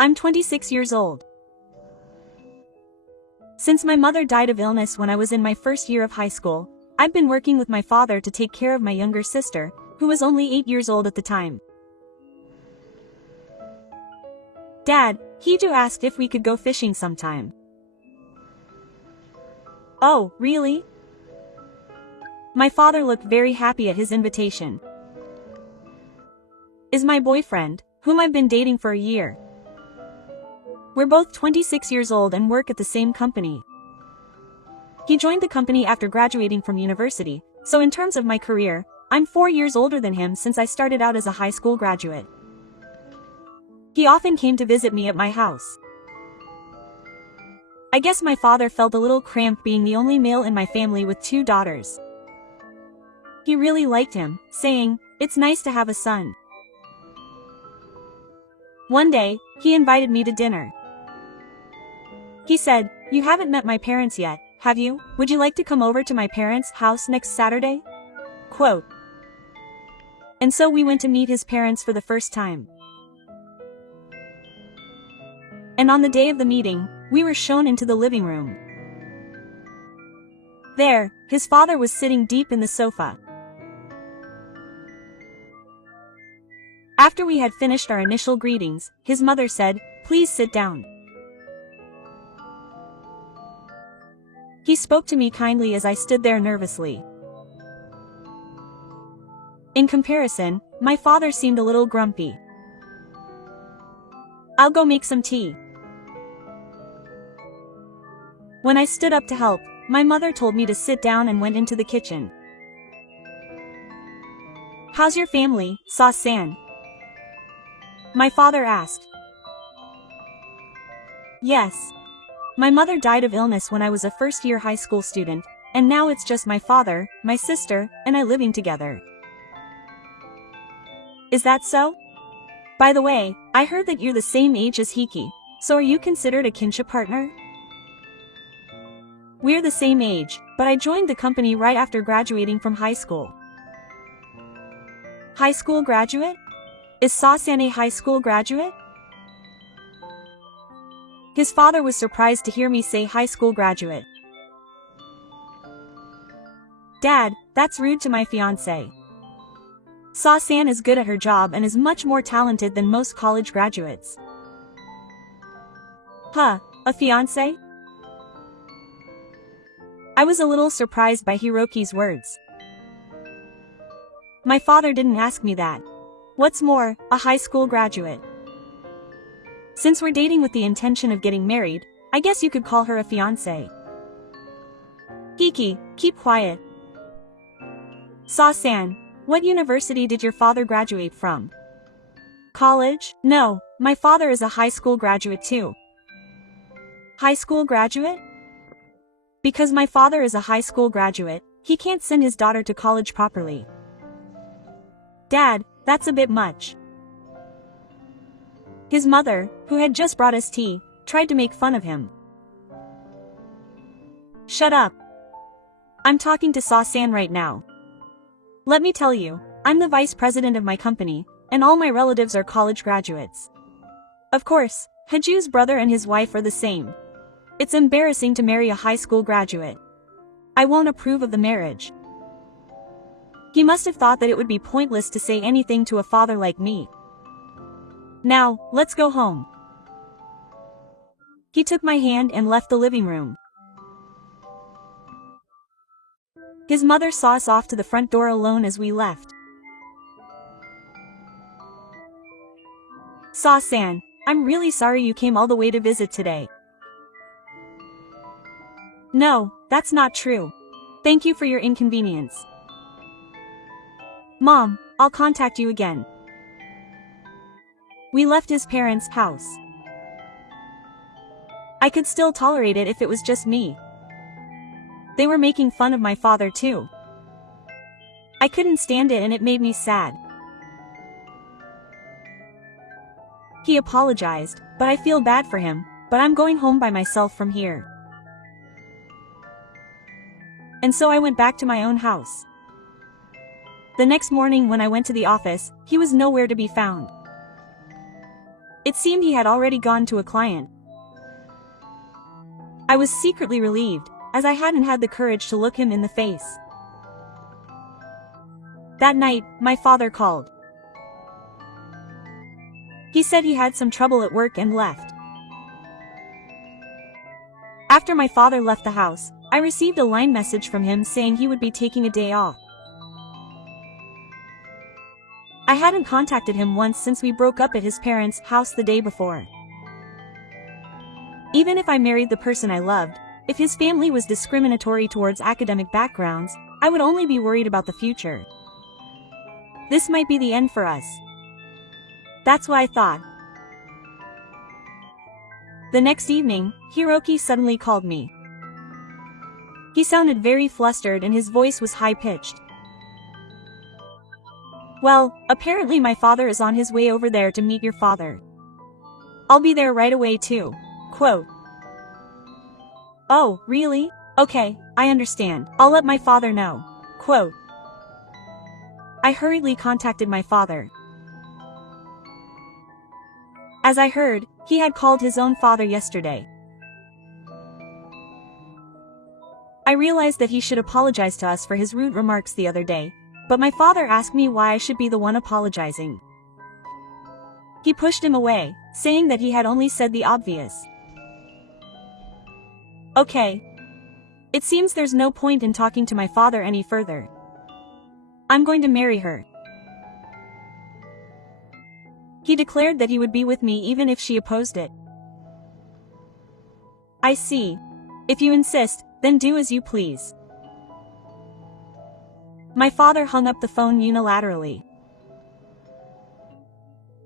I'm 26 years old. Since my mother died of illness when I was in my first year of high school, I've been working with my father to take care of my younger sister, who was only 8 years old at the time. Dad, Hiju asked if we could go fishing sometime. Oh, really? My father looked very happy at his invitation. Is my boyfriend, whom I've been dating for a year. We're both 26 years old and work at the same company. He joined the company after graduating from university, so in terms of my career, I'm 4 years older than him since I started out as a high school graduate. He often came to visit me at my house. I guess my father felt a little cramped being the only male in my family with 2 daughters. He really liked him, saying, "It's nice to have a son." One day, he invited me to dinner. He said, "You haven't met my parents yet, have you? Would you like to come over to my parents' house next Saturday?" Quote. And so we went to meet his parents for the first time. And on the day of the meeting, we were shown into the living room. There, his father was sitting deep in the sofa. After we had finished our initial greetings, his mother said, "Please sit down." He spoke to me kindly as I stood there nervously. In comparison, my father seemed a little grumpy. "I'll go make some tea." When I stood up to help, my mother told me to sit down and went into the kitchen. "How's your family, Sa-san?" my father asked. "Yes. My mother died of illness when I was a first-year high school student, and now it's just my father, my sister, and I living together." "Is that so? By the way, I heard that you're the same age as Hiki, so are you considered a kinship partner?" "We're the same age, but I joined the company right after graduating from high school." "High school graduate? Is Sa-san a high school graduate?" His father was surprised to hear me say high school graduate. "Dad, that's rude to my fiancé. Sa-san is good at her job and is much more talented than most college graduates." "Huh, a fiancé?" I was a little surprised by Hiroki's words. My father didn't ask me that. What's more, a high school graduate. Since we're dating with the intention of getting married, I guess you could call her a fiancé. "Hiki, keep quiet." "Sa-san, what university did your father graduate from?" "College? No, my father is a high school graduate too." "High school graduate?" "Because my father is a high school graduate, he can't send his daughter to college properly." "Dad, that's a bit much." His mother, who had just brought us tea, tried to make fun of him. "Shut up. I'm talking to Sa-san right now. Let me tell you, I'm the vice president of my company, and all my relatives are college graduates. Of course, Haju's brother and his wife are the same. It's embarrassing to marry a high school graduate. I won't approve of the marriage." He must have thought that it would be pointless to say anything to a father like me. "Now, let's go home." He took my hand and left the living room. His mother saw us off to the front door alone as we left. "Sa-san, I'm really sorry you came all the way to visit today." "No, that's not true. Thank you for your inconvenience." "Mom, I'll contact you again." We left his parents' house. I could still tolerate it if it was just me. They were making fun of my father too. I couldn't stand it and it made me sad. He apologized, but I feel bad for him, but I'm going home by myself from here. And so I went back to my own house. The next morning when I went to the office, he was nowhere to be found. It seemed he had already gone to a client. I was secretly relieved, as I hadn't had the courage to look him in the face. That night, my father called. He said he had some trouble at work and left. After my father left the house, I received a line message from him saying he would be taking a day off. I hadn't contacted him once since we broke up at his parents' house the day before. Even if I married the person I loved, if his family was discriminatory towards academic backgrounds, I would only be worried about the future. This might be the end for us. That's what I thought. The next evening, Hiroki suddenly called me. He sounded very flustered and his voice was high-pitched. Well, apparently my father is on his way over there to meet your father. I'll be there right away too. Quote. Oh, really? Okay, I understand. I'll let my father know. Quote. I hurriedly contacted my father. As I heard, he had called his own father yesterday. I realized that he should apologize to us for his rude remarks the other day, but my father asked me why I should be the one apologizing. He pushed him away, saying that he had only said the obvious. Okay. It seems there's no point in talking to my father any further. I'm going to marry her. He declared that he would be with me even if she opposed it. I see. If you insist, then do as you please. My father hung up the phone unilaterally.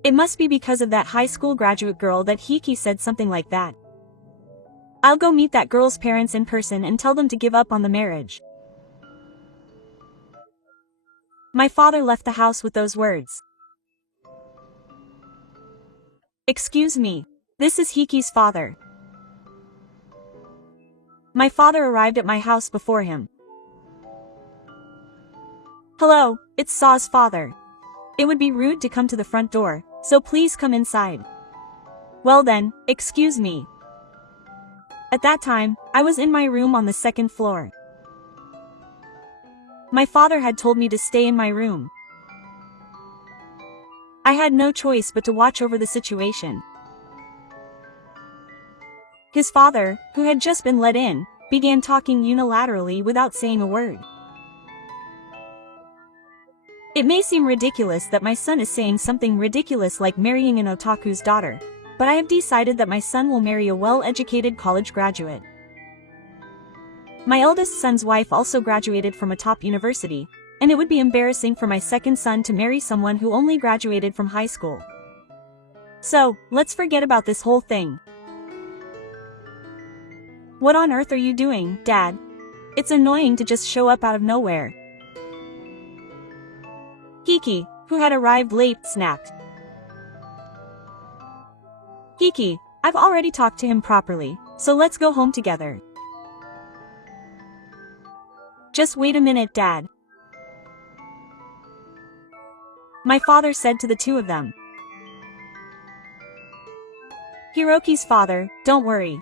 It must be because of that high school graduate girl that Hiki said something like that. I'll go meet that girl's parents in person and tell them to give up on the marriage. My father left the house with those words. Excuse me. This is Hiki's father. My father arrived at my house before him. Hello, it's Saw's father. It would be rude to come to the front door, so please come inside. Well then, excuse me. At that time, I was in my room on the second floor. My father had told me to stay in my room. I had no choice but to watch over the situation. His father, who had just been let in, began talking unilaterally without saying a word. It may seem ridiculous that my son is saying something ridiculous like marrying an otaku's daughter, but I have decided that my son will marry a well-educated college graduate. My eldest son's wife also graduated from a top university, and it would be embarrassing for my second son to marry someone who only graduated from high school. So, let's forget about this whole thing. What on earth are you doing, Dad? It's annoying to just show up out of nowhere. Hiki, who had arrived late, snapped. Hiki, I've already talked to him properly, so let's go home together. Just wait a minute, Dad. My father said to the two of them. Hiroki's father, don't worry.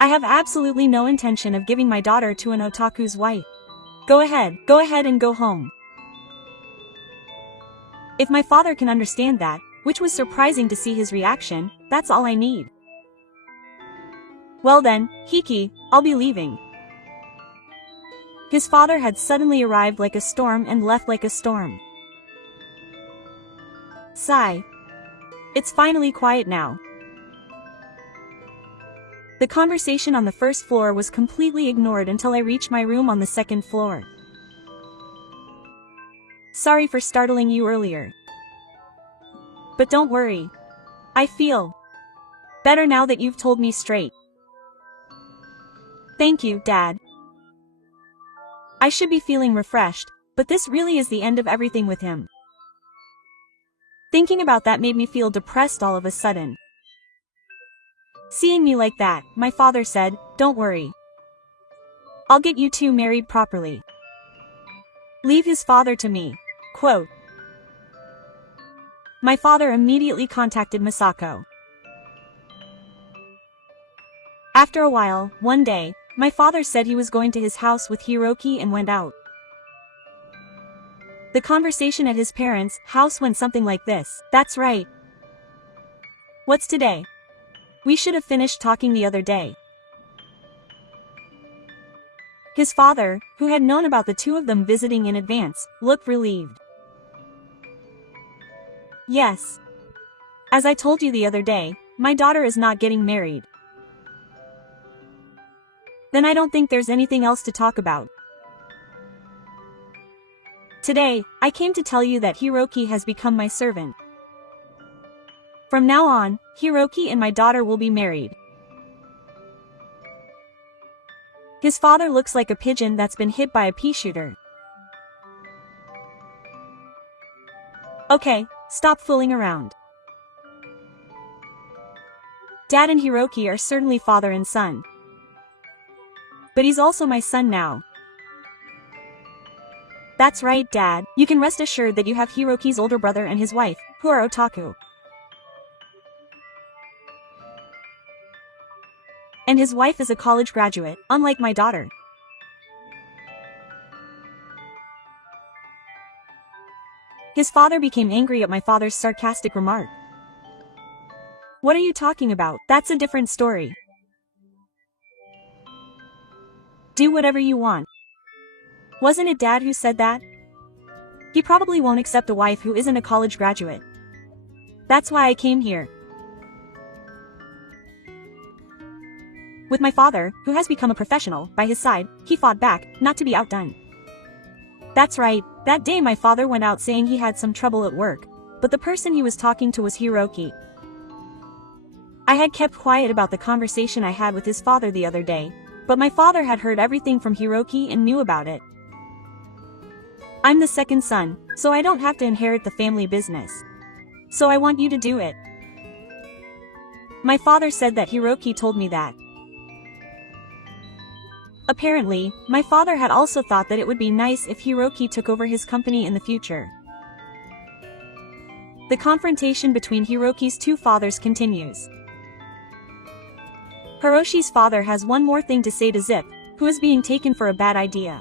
I have absolutely no intention of giving my daughter to an otaku's wife. Go ahead and go home. If my father can understand that, which was surprising to see his reaction, that's all I need. Well then, Hiki, I'll be leaving. His father had suddenly arrived like a storm and left like a storm. Sigh. It's finally quiet now. The conversation on the first floor was completely ignored until I reached my room on the second floor. Sorry for startling you earlier. But don't worry. I feel better now that you've told me straight. Thank you, Dad. I should be feeling refreshed, but this really is the end of everything with him. Thinking about that made me feel depressed all of a sudden. Seeing me like that, my father said, don't worry. I'll get you two married properly. Leave his father to me. Quote. My father immediately contacted Masako. After a while, one day, my father said he was going to his house with Hiroki and went out. The conversation at his parents' house went something like this. That's right. What's today? We should have finished talking the other day. His father, who had known about the two of them visiting in advance, looked relieved. Yes. As I told you the other day, my daughter is not getting married. Then I don't think there's anything else to talk about. Today, I came to tell you that Hiroki has become my servant. From now on, Hiroki and my daughter will be married. His father looks like a pigeon that's been hit by a pea shooter. Okay, stop fooling around. Dad and Hiroki are certainly father and son. But he's also my son now. That's right, Dad. You can rest assured that you have Hiroki's older brother and his wife, who are otaku. And his wife is a college graduate, unlike my daughter. His father became angry at my father's sarcastic remark. What are you talking about? That's a different story. Do whatever you want. Wasn't it Dad who said that? He probably won't accept a wife who isn't a college graduate. That's why I came here. With my father, who has become a professional, by his side, he fought back, not to be outdone. That's right, that day my father went out saying he had some trouble at work, but the person he was talking to was Hiroki. I had kept quiet about the conversation I had with his father the other day, but my father had heard everything from Hiroki and knew about it. I'm the second son, so I don't have to inherit the family business. So I want you to do it. My father said that Hiroki told me that. Apparently, my father had also thought that it would be nice if Hiroki took over his company in the future. The confrontation between Hiroki's two fathers continues. Hiroshi's father has one more thing to say to Zip, who is being taken for a bad idea.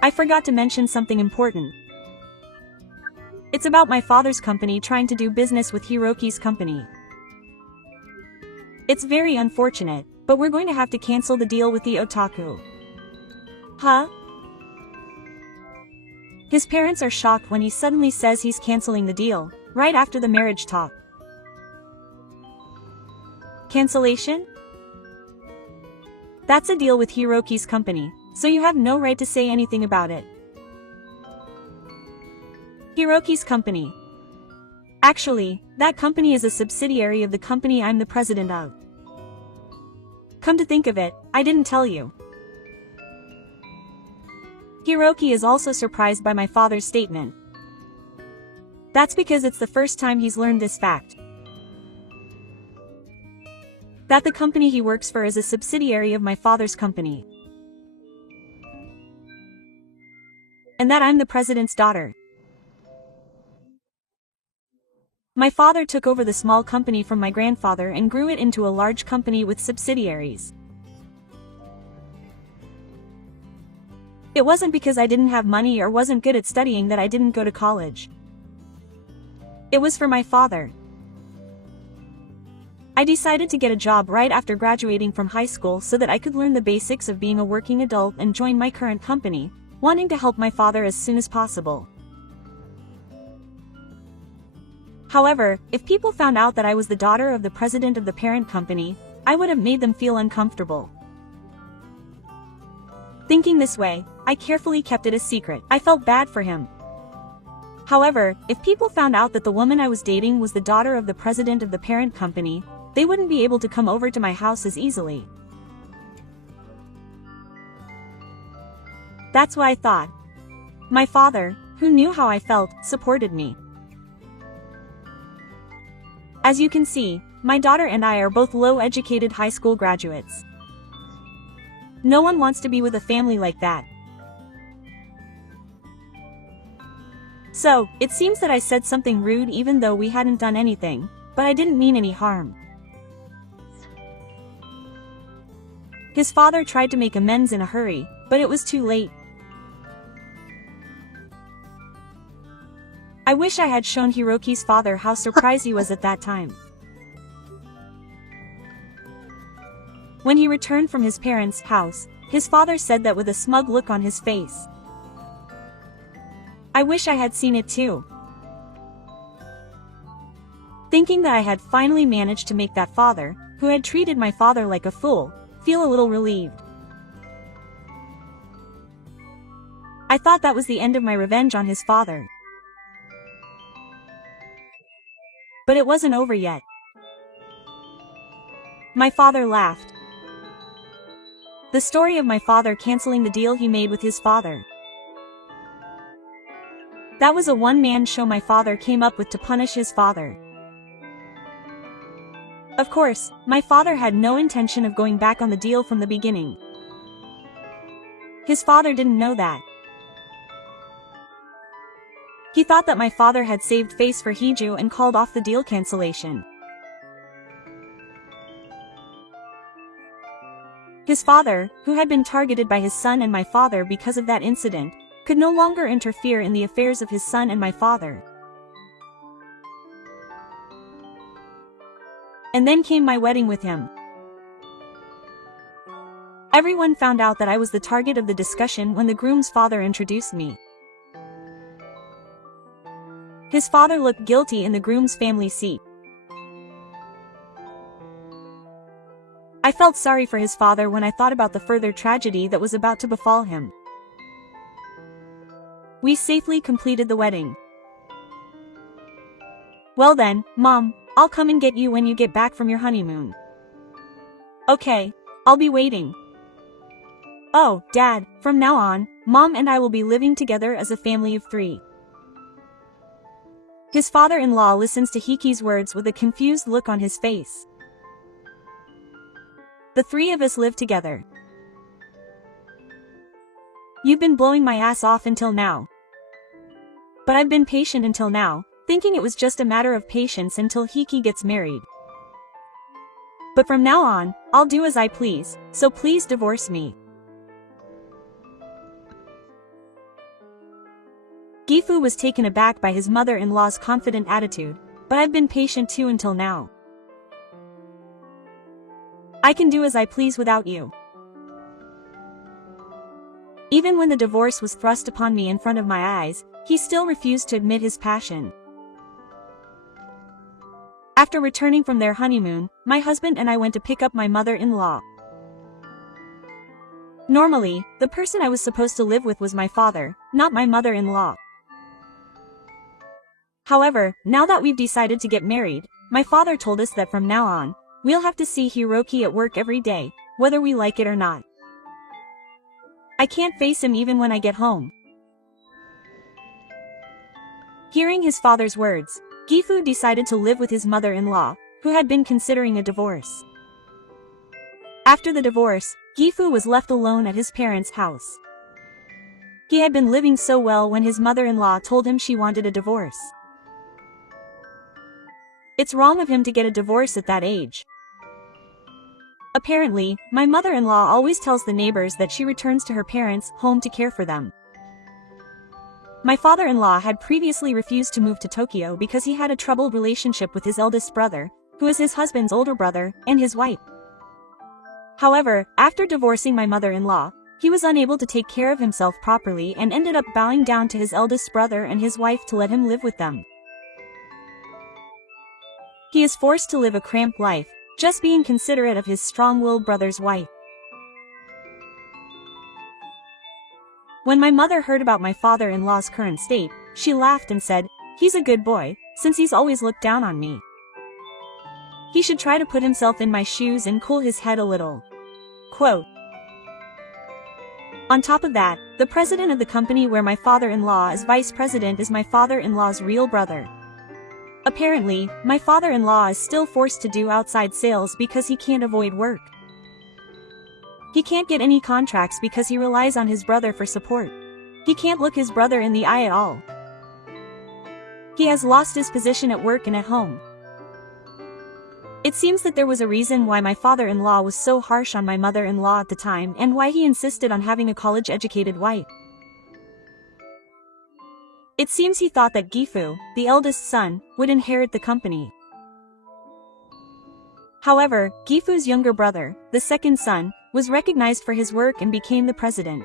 I forgot to mention something important. It's about my father's company trying to do business with Hiroki's company. It's very unfortunate, but we're going to have to cancel the deal with the otaku. Huh? His parents are shocked when he suddenly says he's canceling the deal, right after the marriage talk. Cancellation? That's a deal with Hiroki's company, so you have no right to say anything about it. Hiroki's company. Actually, that company is a subsidiary of the company I'm the president of. Come to think of it, I didn't tell you. Hiroki is also surprised by my father's statement. That's because it's the first time he's learned this fact. That the company he works for is a subsidiary of my father's company. And that I'm the president's daughter. My father took over the small company from my grandfather and grew it into a large company with subsidiaries. It wasn't because I didn't have money or wasn't good at studying that I didn't go to college. It was for my father. I decided to get a job right after graduating from high school so that I could learn the basics of being a working adult and join my current company, wanting to help my father as soon as possible. However, if people found out that I was the daughter of the president of the parent company, I would have made them feel uncomfortable. Thinking this way, I carefully kept it a secret. I felt bad for him. However, if people found out that the woman I was dating was the daughter of the president of the parent company, they wouldn't be able to come over to my house as easily. That's what I thought. My father, who knew how I felt, supported me. As you can see, my daughter and I are both low-educated high school graduates. No one wants to be with a family like that. So, it seems that I said something rude even though we hadn't done anything, but I didn't mean any harm. His father tried to make amends in a hurry, but it was too late. I wish I had shown Hiroki's father how surprised he was at that time. When he returned from his parents' house, his father said that with a smug look on his face. I wish I had seen it too. Thinking that I had finally managed to make that father, who had treated my father like a fool, feel a little relieved. I thought that was the end of my revenge on his father. But it wasn't over yet. My father laughed. The story of my father canceling the deal he made with his father. That was a one-man show my father came up with to punish his father. Of course, my father had no intention of going back on the deal from the beginning. His father didn't know that. He thought that my father had saved face for Hiju and called off the deal cancellation. His father, who had been targeted by his son and my father because of that incident, could no longer interfere in the affairs of his son and my father. And then came my wedding with him. Everyone found out that I was the target of the discussion when the groom's father introduced me. His father looked guilty in the groom's family seat. I felt sorry for his father when I thought about the further tragedy that was about to befall him. We safely completed the wedding. Well then, Mom, I'll come and get you when you get back from your honeymoon. Okay, I'll be waiting. Oh, Dad, from now on, Mom and I will be living together as a family of 3. His father-in-law listens to Hiki's words with a confused look on his face. The 3 of us live together. You've been blowing my ass off until now. But I've been patient until now, thinking it was just a matter of patience until Hiki gets married. But from now on, I'll do as I please, so please divorce me. Gifu was taken aback by his mother-in-law's confident attitude, but I've been patient too until now. I can do as I please without you. Even when the divorce was thrust upon me in front of my eyes, he still refused to admit his passion. After returning from their honeymoon, my husband and I went to pick up my mother-in-law. Normally, the person I was supposed to live with was my father, not my mother-in-law. However, now that we've decided to get married, my father told us that from now on, we'll have to see Hiroki at work every day, whether we like it or not. I can't face him even when I get home. Hearing his father's words, Gifu decided to live with his mother-in-law, who had been considering a divorce. After the divorce, Gifu was left alone at his parents' house. He had been living so well when his mother-in-law told him she wanted a divorce. It's wrong of him to get a divorce at that age. Apparently, my mother-in-law always tells the neighbors that she returns to her parents' home to care for them. My father-in-law had previously refused to move to Tokyo because he had a troubled relationship with his eldest brother, who is his husband's older brother, and his wife. However, after divorcing my mother-in-law, he was unable to take care of himself properly and ended up bowing down to his eldest brother and his wife to let him live with them. He is forced to live a cramped life, just being considerate of his strong-willed brother's wife. When my mother heard about my father-in-law's current state, she laughed and said, "He's a good boy, since he's always looked down on me. He should try to put himself in my shoes and cool his head a little." Quote. On top of that, the president of the company where my father-in-law is vice president is my father-in-law's real brother. Apparently, my father-in-law is still forced to do outside sales because he can't avoid work. He can't get any contracts because he relies on his brother for support. He can't look his brother in the eye at all. He has lost his position at work and at home. It seems that there was a reason why my father-in-law was so harsh on my mother-in-law at the time and why he insisted on having a college-educated wife. It seems he thought that Gifu, the eldest son, would inherit the company. However, Gifu's younger brother, the second son, was recognized for his work and became the president.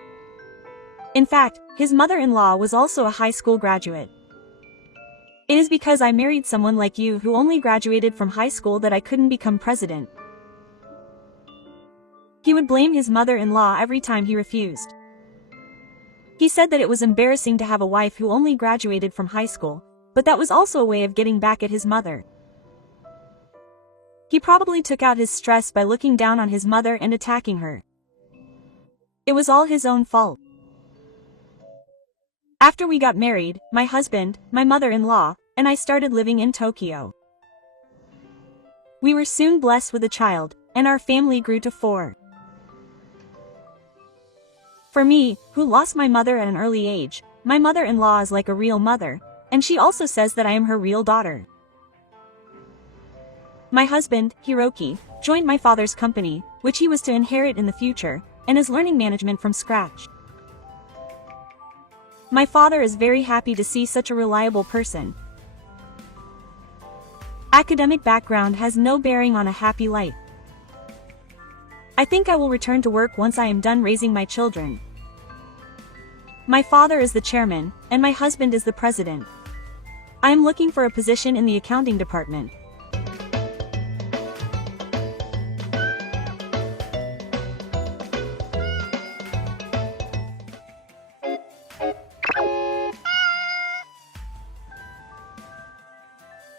In fact, his mother-in-law was also a high school graduate. It is because I married someone like you who only graduated from high school that I couldn't become president. He would blame his mother-in-law every time he refused. He said that it was embarrassing to have a wife who only graduated from high school, but that was also a way of getting back at his mother. He probably took out his stress by looking down on his mother and attacking her. It was all his own fault. After we got married, my husband, my mother-in-law, and I started living in Tokyo. We were soon blessed with a child, and our family grew to 4. For me, who lost my mother at an early age, my mother-in-law is like a real mother, and she also says that I am her real daughter. My husband, Hiroki, joined my father's company, which he was to inherit in the future, and is learning management from scratch. My father is very happy to see such a reliable person. Academic background has no bearing on a happy life. I think I will return to work once I am done raising my children. My father is the chairman, and my husband is the president. I am looking for a position in the accounting department.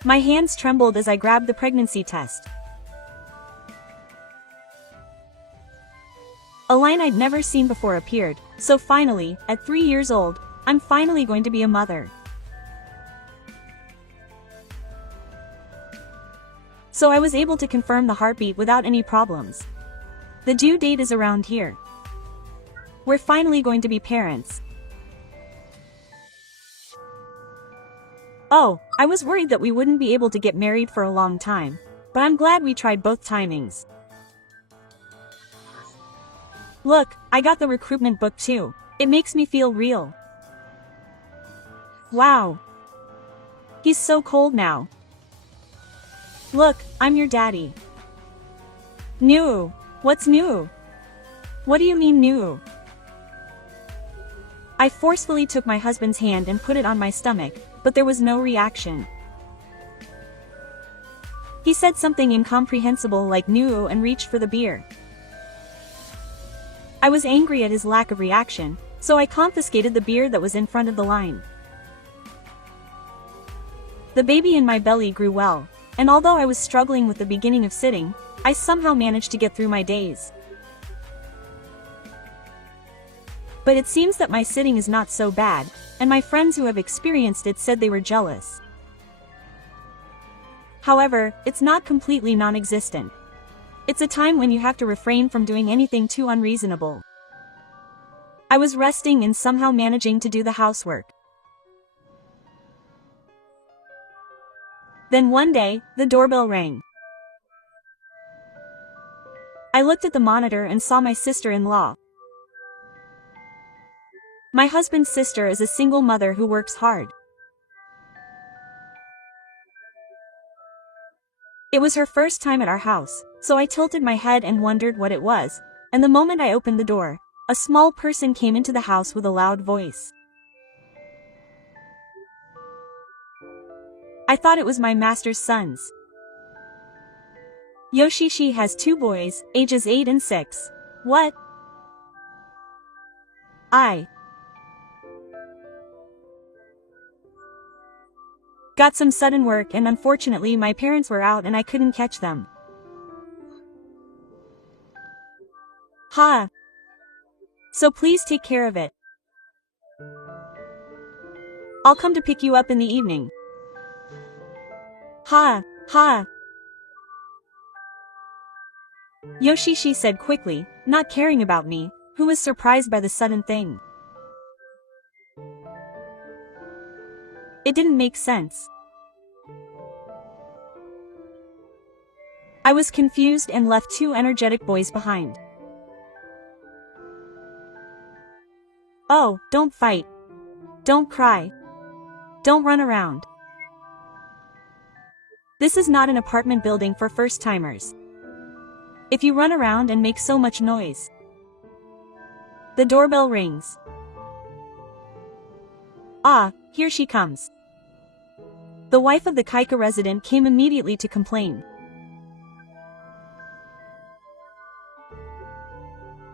My hands trembled as I grabbed the pregnancy test. A line I'd never seen before appeared, so finally, at 3 years old, I'm finally going to be a mother. So I was able to confirm the heartbeat without any problems. The due date is around here. We're finally going to be parents. Oh, I was worried that we wouldn't be able to get married for a long time, but I'm glad we tried both timings. Look, I got the recruitment book too. It makes me feel real. Wow. He's so cold now. Look, I'm your daddy. New. What's new? What do you mean new? I forcefully took my husband's hand and put it on my stomach, but there was no reaction. He said something incomprehensible like new and reached for the beer. I was angry at his lack of reaction, so I confiscated the beer that was in front of the line. The baby in my belly grew well, and although I was struggling with the beginning of sitting, I somehow managed to get through my days. But it seems that my sitting is not so bad, and my friends who have experienced it said they were jealous. However, it's not completely non-existent. It's a time when you have to refrain from doing anything too unreasonable. I was resting and somehow managing to do the housework. Then one day, the doorbell rang. I looked at the monitor and saw my sister-in-law. My husband's sister is a single mother who works hard. It was her first time at our house, so I tilted my head and wondered what it was, and the moment I opened the door, a small person came into the house with a loud voice. I thought it was my master's sons. Yoshishi has 2 boys, ages 8 and 6. What? I got some sudden work and unfortunately my parents were out and I couldn't catch them. Ha! So please take care of it. I'll come to pick you up in the evening. Ha! Ha! Yoshishi said quickly, not caring about me, who was surprised by the sudden thing. It didn't make sense. I was confused and left two energetic boys behind. Oh, don't fight. Don't cry. Don't run around. This is not an apartment building for first-timers. If you run around and make so much noise. The doorbell rings. Ah, here she comes. The wife of the Kaika resident came immediately to complain.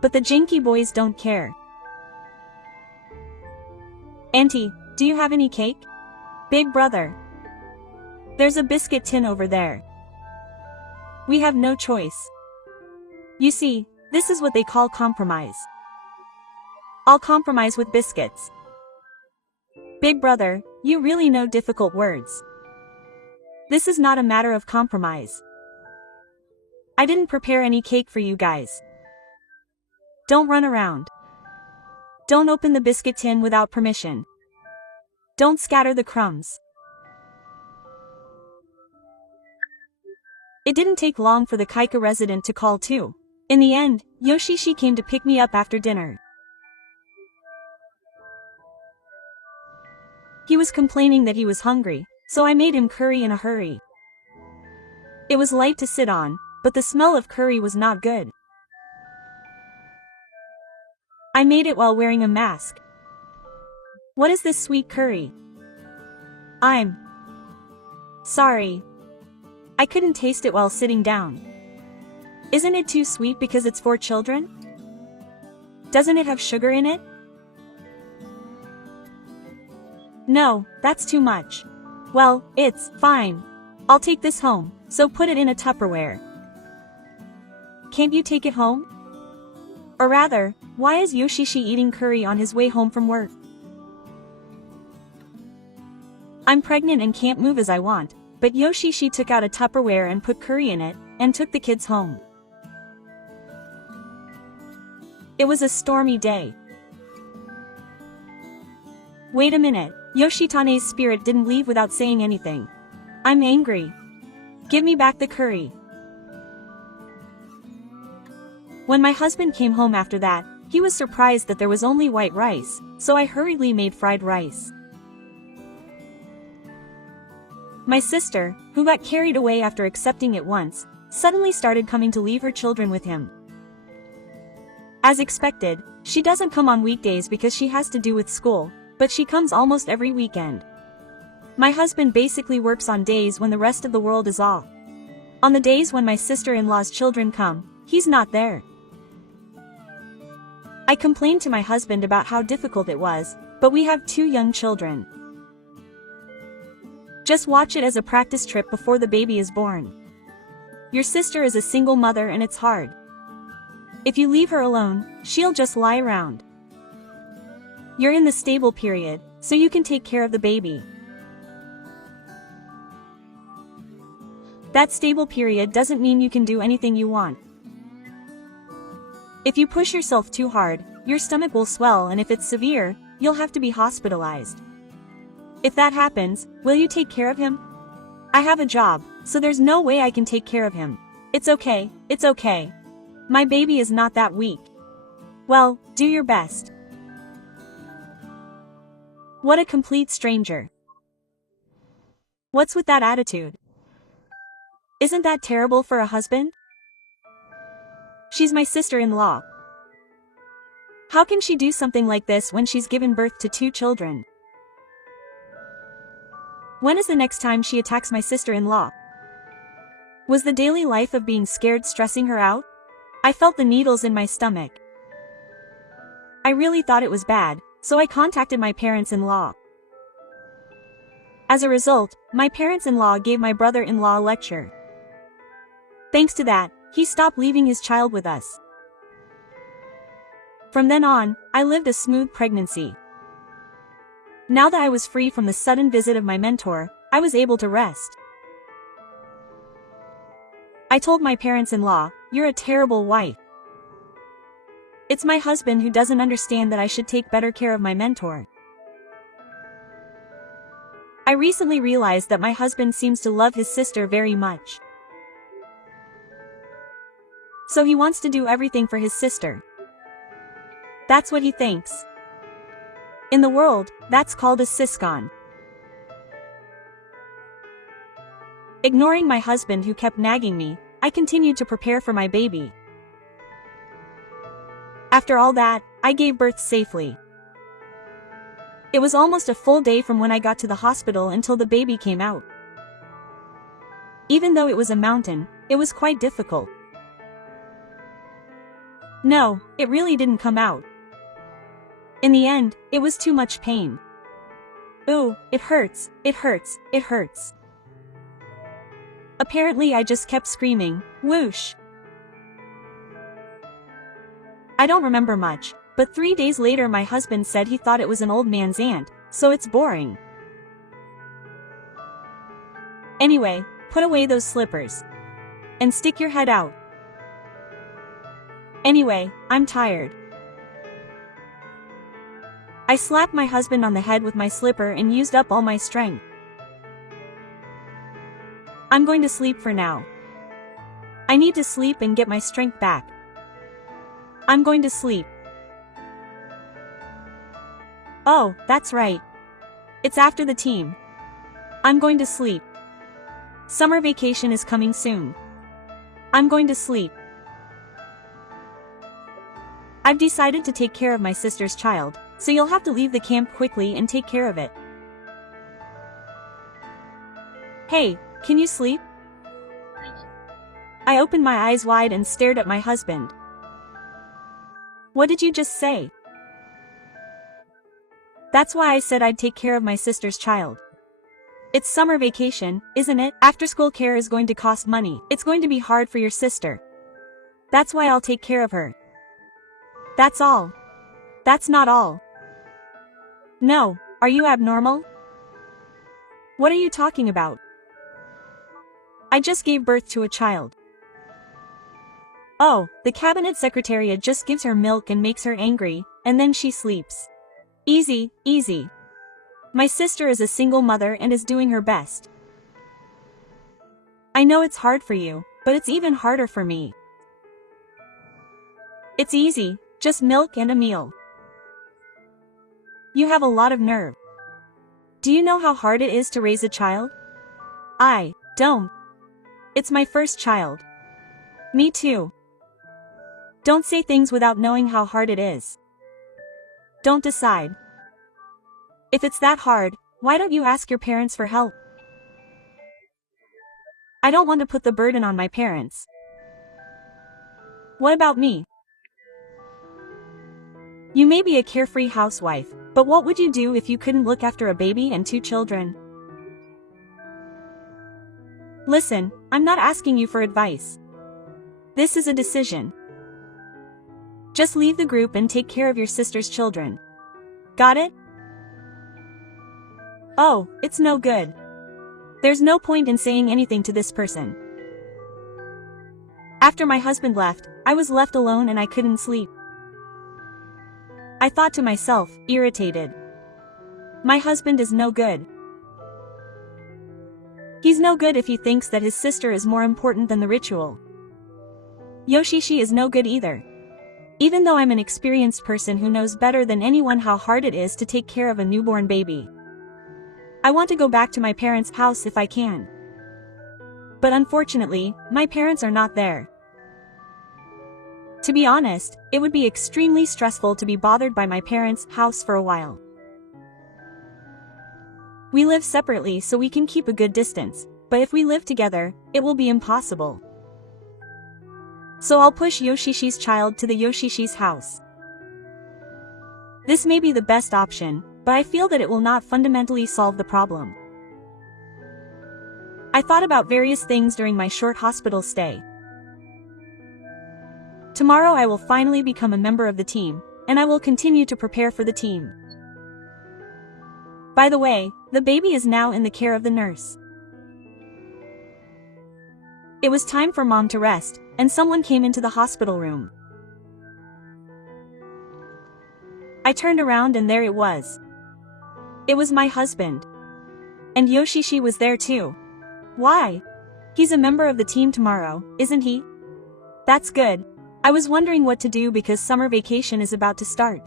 But the janky boys don't care. Auntie, do you have any cake? Big brother. There's a biscuit tin over there. We have no choice. You see, this is what they call compromise. I'll compromise with biscuits. Big brother, you really know difficult words. This is not a matter of compromise. I didn't prepare any cake for you guys. Don't run around. Don't open the biscuit tin without permission. Don't scatter the crumbs. It didn't take long for the Kaika resident to call too. In the end, Yoshishi came to pick me up after dinner. He was complaining that he was hungry, so I made him curry in a hurry. It was light to sit on, but the smell of curry was not good. I made it while wearing a mask. What is this sweet curry? I'm sorry. I couldn't taste it while sitting down. Isn't it too sweet because it's for children? Doesn't it have sugar in it? No, that's too much. Well, it's fine. I'll take this home, so put it in a Tupperware. Can't you take it home? Or rather, why is Yoshishi eating curry on his way home from work? I'm pregnant and can't move as I want, but Yoshishi took out a Tupperware and put curry in it, and took the kids home. It was a stormy day. Wait a minute, Yoshitane's spirit didn't leave without saying anything. I'm angry. Give me back the curry. When my husband came home after that, he was surprised that there was only white rice, so I hurriedly made fried rice. My sister, who got carried away after accepting it once, suddenly started coming to leave her children with him. As expected, she doesn't come on weekdays because she has to do with school, but she comes almost every weekend. My husband basically works on days when the rest of the world is off. On the days when my sister-in-law's children come, he's not there. I complained to my husband about how difficult it was, but we have 2 young children. Just watch it as a practice trip before the baby is born. Your sister is a single mother and it's hard. If you leave her alone, she'll just lie around. You're in the stable period, so you can take care of the baby. That stable period doesn't mean you can do anything you want. If you push yourself too hard, your stomach will swell, and if it's severe, you'll have to be hospitalized. If that happens, will you take care of him? I have a job, so there's no way I can take care of him. It's okay, it's okay. My baby is not that weak. Well, do your best. What a complete stranger. What's with that attitude? Isn't that terrible for a husband? She's my sister-in-law. How can she do something like this when she's given birth to 2 children? When is the next time she attacks my sister-in-law? Was the daily life of being scared stressing her out? I felt the needles in my stomach. I really thought it was bad, so I contacted my parents-in-law. As a result, my parents-in-law gave my brother-in-law a lecture. Thanks to that, he stopped leaving his child with us. From then on, I lived a smooth pregnancy. Now that I was free from the sudden visit of my mentor, I was able to rest. I told my parents-in-law, "You're a terrible wife." It's my husband who doesn't understand that I should take better care of my mentor. I recently realized that my husband seems to love his sister very much. So he wants to do everything for his sister. That's what he thinks. In the world, that's called a siscon. Ignoring my husband who kept nagging me, I continued to prepare for my baby. After all that, I gave birth safely. It was almost a full day from when I got to the hospital until the baby came out. Even though it was a mountain, it was quite difficult. No, it really didn't come out. In the end, it was too much pain. Ooh, it hurts, it hurts, it hurts. Apparently I just kept screaming, whoosh. I don't remember much, but 3 days later my husband said he thought it was an old man's aunt, so it's boring. Anyway, put away those slippers. And stick your head out. Anyway, I'm tired. I slapped my husband on the head with my slipper and used up all my strength. I'm going to sleep for now. I need to sleep and get my strength back. I'm going to sleep. Oh, that's right. It's after the team. I'm going to sleep. Summer vacation is coming soon. I'm going to sleep. I've decided to take care of my sister's child, so you'll have to leave the camp quickly and take care of it. Hey, can you sleep? I opened my eyes wide and stared at my husband. What did you just say? That's why I said I'd take care of my sister's child. It's summer vacation, isn't it? After-school care is going to cost money. It's going to be hard for your sister. That's why I'll take care of her. That's all. That's not all. No, are you abnormal? What are you talking about? I just gave birth to a child. Oh, the cabinet secretariat just gives her milk and makes her angry, and then she sleeps. Easy, easy. My sister is a single mother and is doing her best. I know it's hard for you, but it's even harder for me. It's easy, just milk and a meal. You have a lot of nerve. Do you know how hard it is to raise a child? I don't. It's my first child. Me too. Don't say things without knowing how hard it is. Don't decide. If it's that hard, why don't you ask your parents for help? I don't want to put the burden on my parents. What about me? You may be a carefree housewife, but what would you do if you couldn't look after a baby and 2 children? Listen, I'm not asking you for advice. This is a decision. Just leave the group and take care of your sister's children. Got it? Oh, it's no good. There's no point in saying anything to this person. After my husband left, I was left alone and I couldn't sleep. I thought to myself, irritated. My husband is no good. He's no good if he thinks that his sister is more important than the ritual. Yoshishi is no good either. Even though I'm an experienced person who knows better than anyone how hard it is to take care of a newborn baby. I want to go back to my parents' house if I can. But unfortunately, my parents are not there. To be honest, it would be extremely stressful to be bothered by my parents' house for a while. We live separately so we can keep a good distance, but if we live together, it will be impossible. So I'll push Yoshishi's child to the Yoshishi's house. This may be the best option, but I feel that it will not fundamentally solve the problem. I thought about various things during my short hospital stay. Tomorrow I will finally become a member of the team, and I will continue to prepare for the team. By the way, the baby is now in the care of the nurse. It was time for Mom to rest, and someone came into the hospital room. I turned around and there it was. It was my husband. And Yoshishi was there too. Why? He's a member of the team tomorrow, isn't he? That's good. I was wondering what to do because summer vacation is about to start.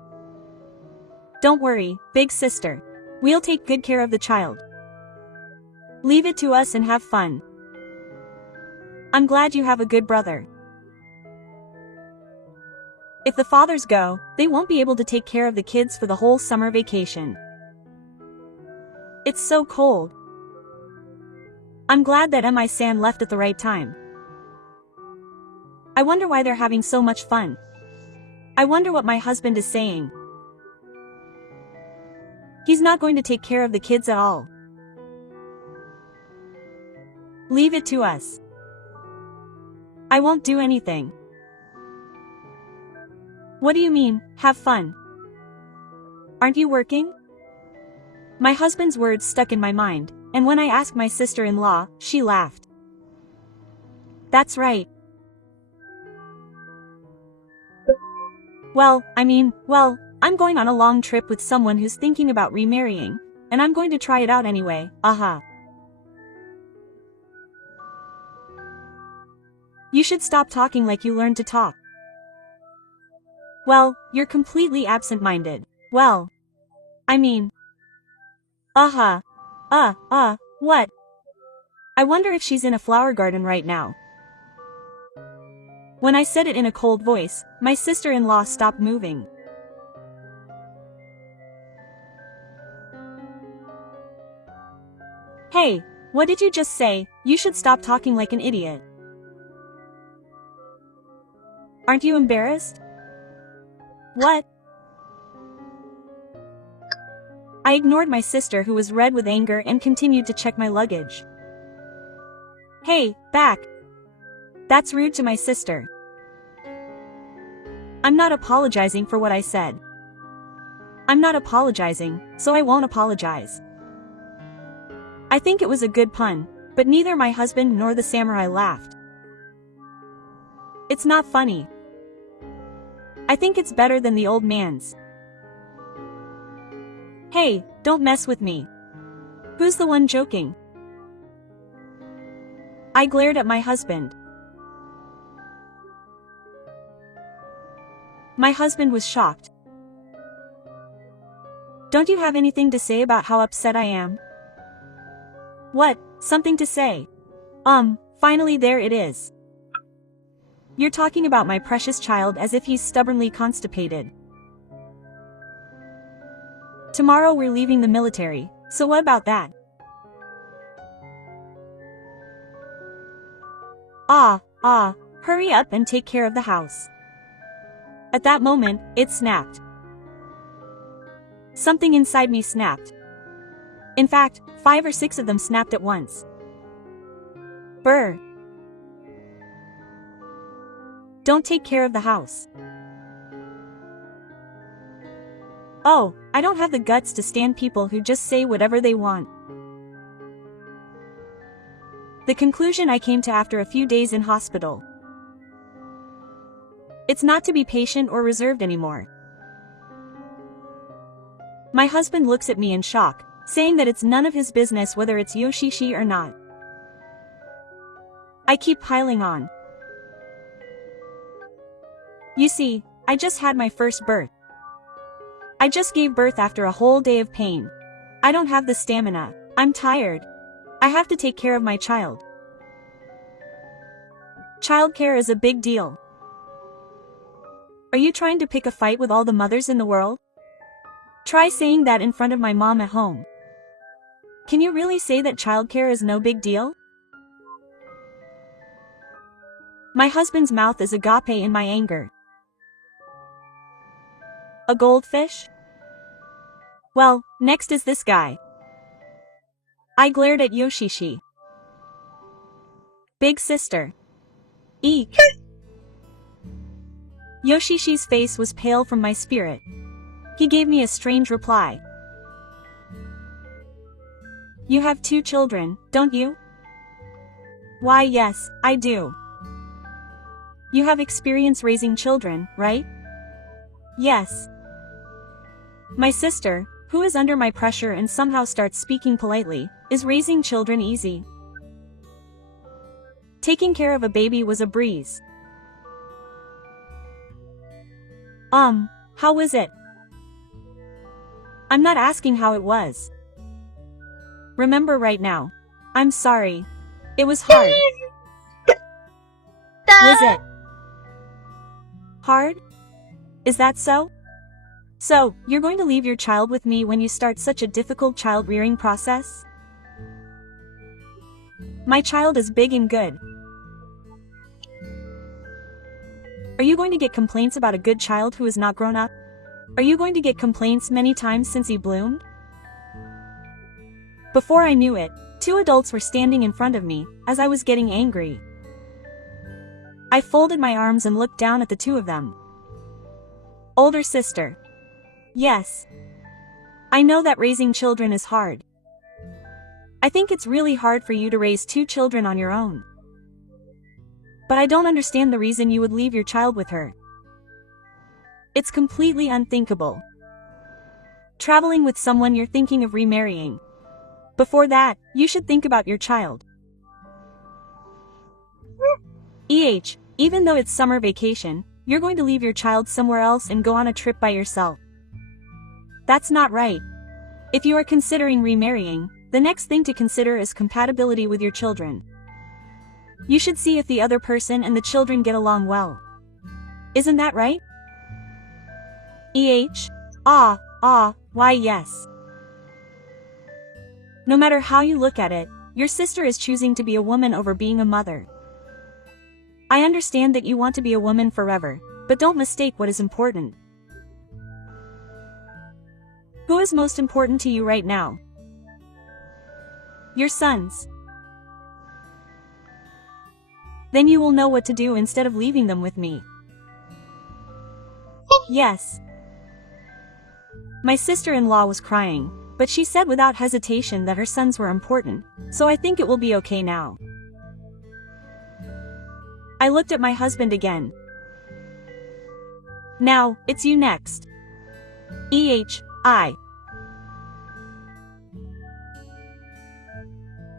Don't worry, big sister. We'll take good care of the child. Leave it to us and have fun. I'm glad you have a good brother. If the fathers go, they won't be able to take care of the kids for the whole summer vacation. It's so cold. I'm glad that Mi-san left at the right time. I wonder why they're having so much fun. I wonder what my husband is saying. He's not going to take care of the kids at all. Leave it to us. I won't do anything. What do you mean, have fun? Aren't you working? My husband's words stuck in my mind, and when I asked my sister-in-law, she laughed. That's right. Well, I'm going on a long trip with someone who's thinking about remarrying, and I'm going to try it out anyway, aha. You should stop talking like you learned to talk. Well, you're completely absent-minded. Well, what? I wonder if she's in a flower garden right now. When I said it in a cold voice, my sister-in-law stopped moving. Hey, what did you just say? You should stop talking like an idiot. Aren't you embarrassed? What? I ignored my sister who was red with anger and continued to check my luggage. Hey, back! That's rude to my sister. I'm not apologizing for what I said. I'm not apologizing, so I won't apologize. I think it was a good pun, but neither my husband nor the samurai laughed. It's not funny. I think it's better than the old man's. Hey, don't mess with me. Who's the one joking? I glared at my husband. My husband was shocked. Don't you have anything to say about how upset I am? What, something to say? Finally there it is. You're talking about my precious child as if he's stubbornly constipated. Tomorrow we're leaving the military, so what about that? Hurry up and take care of the house. At that moment, it snapped. Something inside me snapped. In fact, 5 or 6 of them snapped at once. Brr. Don't take care of the house. Oh, I don't have the guts to stand people who just say whatever they want. The conclusion I came to after a few days in hospital. It's not to be patient or reserved anymore. My husband looks at me in shock, saying that it's none of his business whether it's Yoshishi or not. I keep piling on. You see, I just had my first birth. I just gave birth after a whole day of pain. I don't have the stamina. I'm tired. I have to take care of my child. Childcare is a big deal. Are you trying to pick a fight with all the mothers in the world? Try saying that in front of my mom at home. Can you really say that childcare is no big deal? My husband's mouth is agape in my anger. A goldfish? Well, next is this guy. I glared at Yoshishi. Big sister. Eek. Yoshishi's face was pale from my spirit. He gave me a strange reply. You have 2 children, don't you? Why yes, I do. You have experience raising children, right? Yes. My sister, who is under my pressure and somehow starts speaking politely, Is raising children easy? Taking care of a baby was a breeze. How was it? I'm not asking how it was. Remember right now. I'm sorry. It was hard. Was it hard? Is that so? So, you're going to leave your child with me when you start such a difficult child-rearing process? My child is big and good. Are you going to get complaints about a good child who is not grown up? Are you going to get complaints many times since he bloomed? Before I knew it, 2 adults were standing in front of me, as I was getting angry. I folded my arms and looked down at the 2 of them. Older sister. Yes. I know that raising children is hard. I think it's really hard for you to raise 2 children on your own. But I don't understand the reason you would leave your child with her. It's completely unthinkable. Traveling with someone you're thinking of remarrying. Before that, you should think about your child. Even though it's summer vacation, you're going to leave your child somewhere else and go on a trip by yourself. That's not right. If you are considering remarrying, the next thing to consider is compatibility with your children. You should see if the other person and the children get along well. Isn't that right? Why yes. No matter how you look at it, your sister is choosing to be a woman over being a mother. I understand that you want to be a woman forever, but don't mistake what is important. Who is most important to you right now? Your sons. Then you will know what to do instead of leaving them with me. Yes. My sister-in-law was crying, but she said without hesitation that her sons were important, so I think it will be okay now. I looked at my husband again. Now, it's you next. I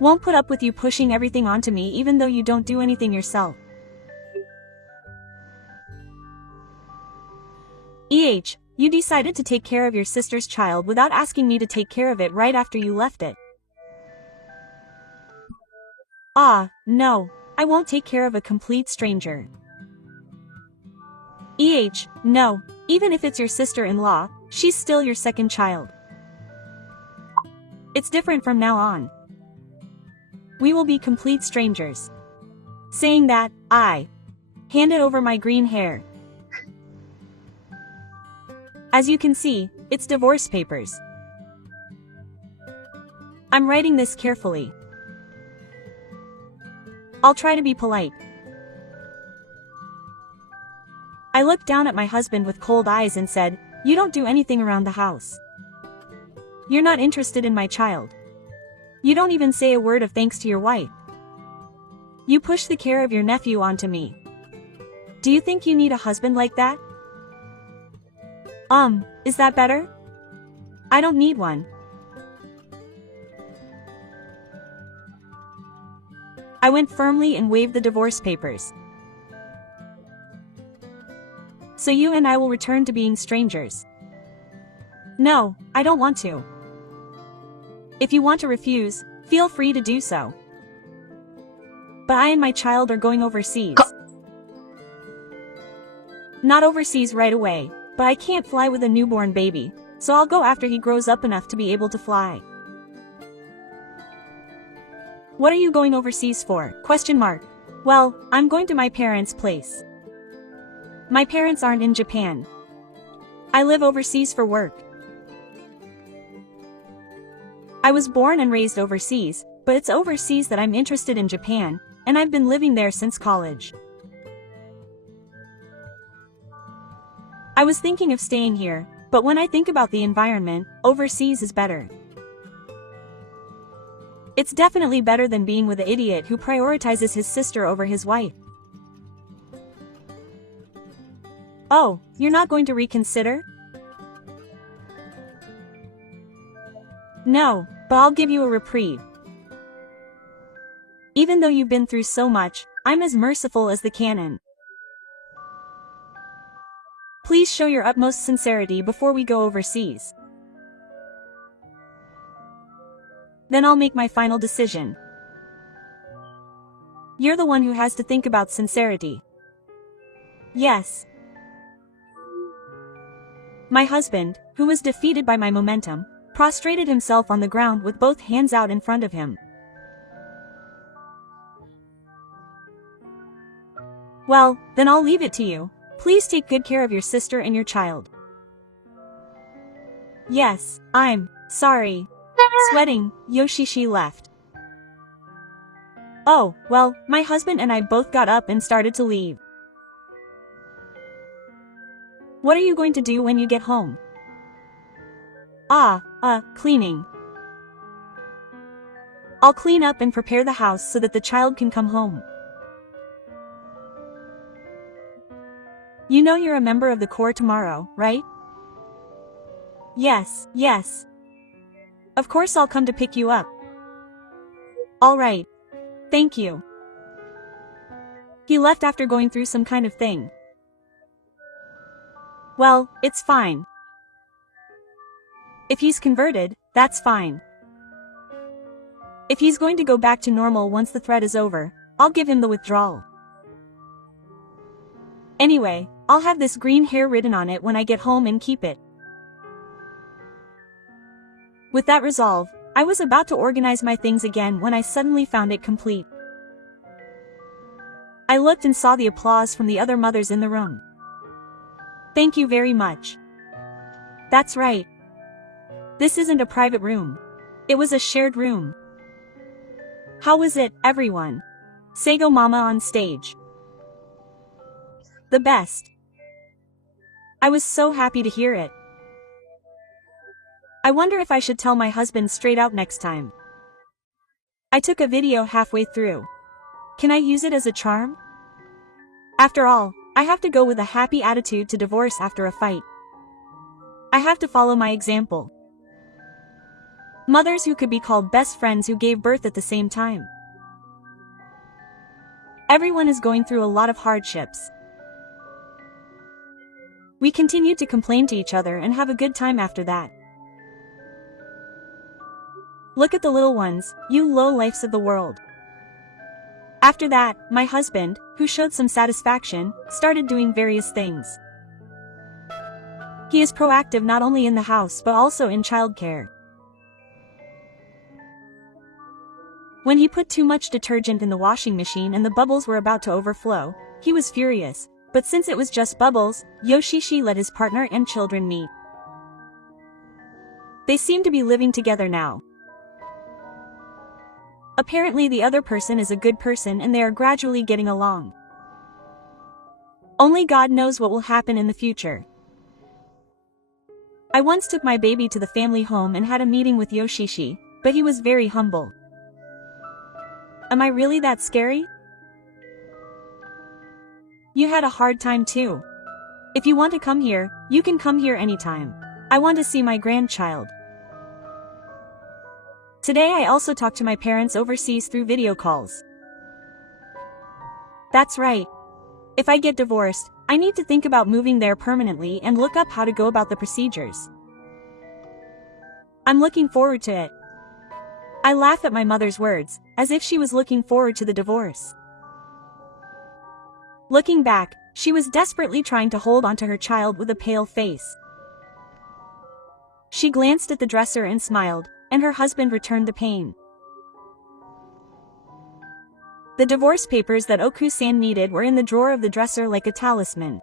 won't put up with you pushing everything onto me even though you don't do anything yourself. You decided to take care of your sister's child without asking me to take care of it right after you left it. No, I won't take care of a complete stranger. No, even if it's your sister-in-law, she's still your second child. It's different from now on. We will be complete strangers. Saying that, I handed over my green hair. As you can see, it's divorce papers. I'm writing this carefully. I'll try to be polite. I looked down at my husband with cold eyes and said, "You don't do anything around the house. You're not interested in my child. You don't even say a word of thanks to your wife. You push the care of your nephew onto me. Do you think you need a husband like that? Is that better? I don't need one." I went firmly and waved the divorce papers. So you and I will return to being strangers. No, I don't want to. If you want to refuse, feel free to do so. But I and my child are going overseas. Not overseas right away, but I can't fly with a newborn baby, so I'll go after he grows up enough to be able to fly. What are you going overseas for? ? Well, I'm going to my parents' place. My parents aren't in Japan. I live overseas for work. I was born and raised overseas, but it's overseas that I'm interested in Japan, and I've been living there since college. I was thinking of staying here, but when I think about the environment, overseas is better. It's definitely better than being with an idiot who prioritizes his sister over his wife. Oh, you're not going to reconsider? No, but I'll give you a reprieve. Even though you've been through so much, I'm as merciful as the cannon. Please show your utmost sincerity before we go overseas. Then I'll make my final decision. You're the one who has to think about sincerity. Yes. My husband, who was defeated by my momentum, prostrated himself on the ground with both hands out in front of him. Well, then I'll leave it to you. Please take good care of your sister and your child. Yes, I'm sorry. Sweating, Yoshishi left. Oh, well, my husband and I both got up and started to leave. What are you going to do when you get home? Cleaning. I'll clean up and prepare the house so that the child can come home. You know you're a member of the Corps tomorrow, right? Yes. Of course I'll come to pick you up. Alright. Thank you. He left after going through some kind of thing. Well, it's fine. If he's converted, that's fine. If he's going to go back to normal once the threat is over, I'll give him the withdrawal. Anyway, I'll have this green hair written on it when I get home and keep it. With that resolve, I was about to organize my things again when I suddenly found it complete. I looked and saw the applause from the other mothers in the room. Thank you very much. That's right. This isn't a private room. It was a shared room. How was it, everyone? Sego Mama on stage. The best. I was so happy to hear it. I wonder if I should tell my husband straight out next time. I took a video halfway through. Can I use it as a charm? After all, I have to go with a happy attitude to divorce after a fight. I have to follow my example. Mothers who could be called best friends who gave birth at the same time. Everyone is going through a lot of hardships. We continued to complain to each other and have a good time after that. Look at the little ones, you low lifes of the world. After that, my husband, who showed some satisfaction, started doing various things. He is proactive not only in the house but also in childcare. When he put too much detergent in the washing machine and the bubbles were about to overflow, he was furious, but since it was just bubbles, Yoshishi let his partner and children meet. They seem to be living together now. Apparently the other person is a good person and they are gradually getting along. Only God knows what will happen in the future. I once took my baby to the family home and had a meeting with Yoshishi, but he was very humble. Am I really that scary? You had a hard time too. If you want to come here, you can come here anytime. I want to see my grandchild. Today I also talked to my parents overseas through video calls. That's right. If I get divorced, I need to think about moving there permanently and look up how to go about the procedures. I'm looking forward to it. I laugh at my mother's words, as if she was looking forward to the divorce. Looking back, she was desperately trying to hold onto her child with a pale face. She glanced at the dresser and smiled, and her husband returned the pain. The divorce papers that Oku-san needed were in the drawer of the dresser like a talisman.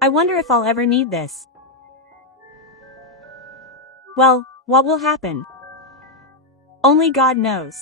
I wonder if I'll ever need this. Well, what will happen? Only God knows.